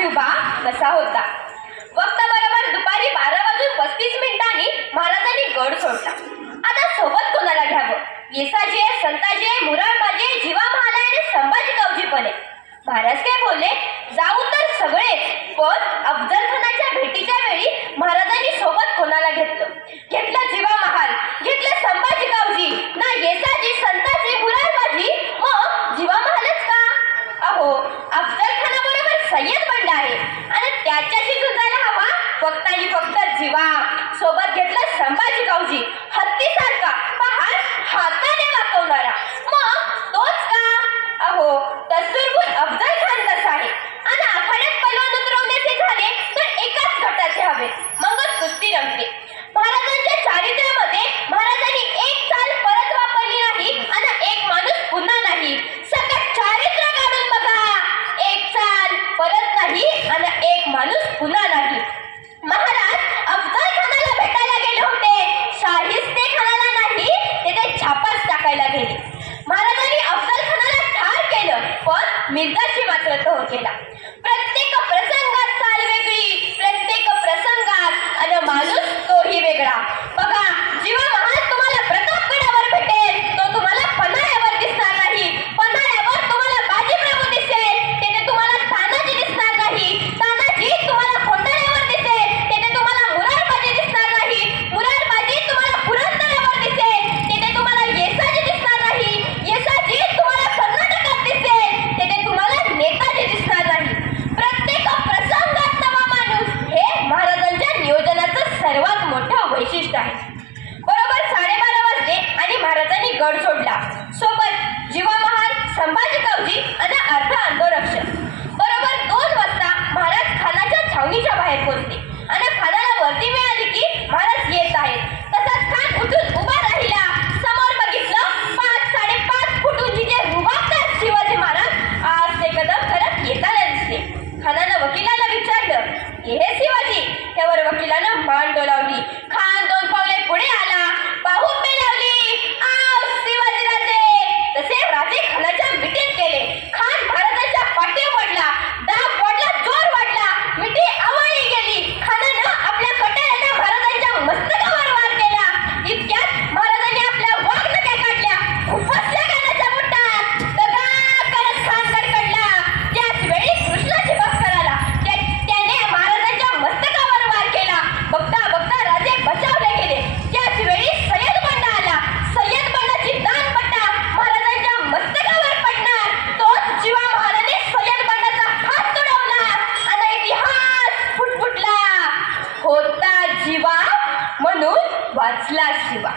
आजोबा कसा होता. वक्ताबरोबर दुपारी बारा वाजून पस्तीस मिनिटांनी महाराजांनी गड सोडला. आता सोबत कोणाला घ्यावं? येसाजी आहे संताजी मुरळ माझे जीवा महाराज आणि संभाजी कवजी पण. महाराज काय बोलले? जाऊ अनिल बंड आहे. आणि त्याच्याशी झुंजायला हवा फक्त आणि फक्त जीवा. सोबत घेतला संभाजी गावजी हत्तीसारखा. पहाड हाताने वाकवणारा. कुणाला मस्त वाचला शिवा